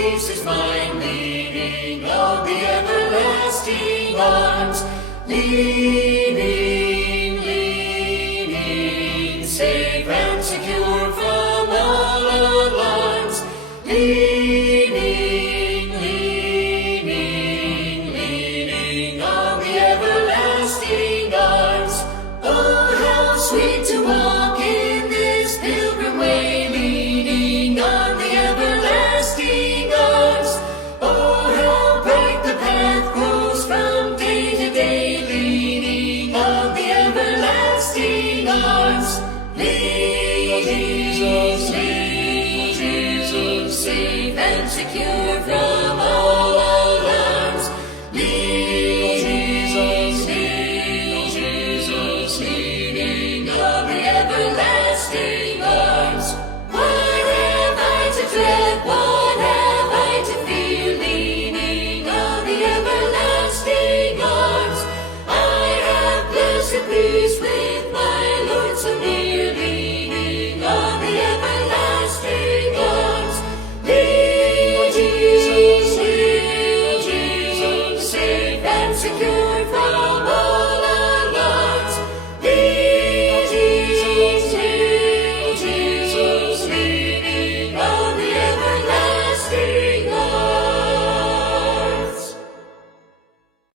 peace is mine, leaning on the everlasting arms. Leaning, safe and secure from all alarms. Leaning on the everlasting arms. Oh, how sweet to walk in this pilgrim way, leaning on the everlasting arms. Oh, how bright the path grows from day to day, leaning on the everlasting arms. Jesus, safe and secure from all